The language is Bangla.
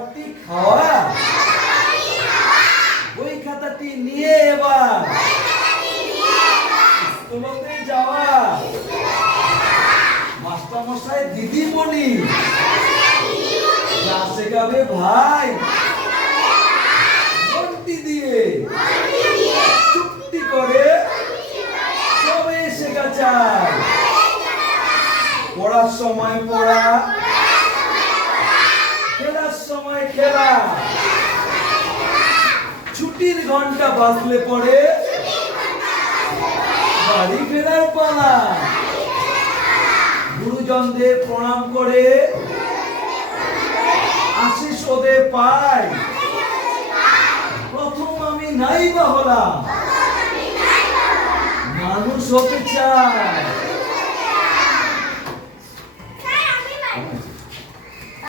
খাবারটি খাওয়া? বই খাতাটি নিয়ে এবার। স্কুলতে যাওয়া। মাস্টারমশাই দিদিমণি। ক্লাসে গাবে ভাই। ভর্তি দিয়ে। চুক্তি করে সবে শেখা চায় পড়ার সময় পড়া। সময় খেলা। ছুটির ঘণ্টা বাজলে পরে বাড়ি ফেরার পালা। গুরুজনদের প্রণাম করে আশিস ওদের পাই প্রথম আমি নাই বা হলাম। মানুষ হতে চাই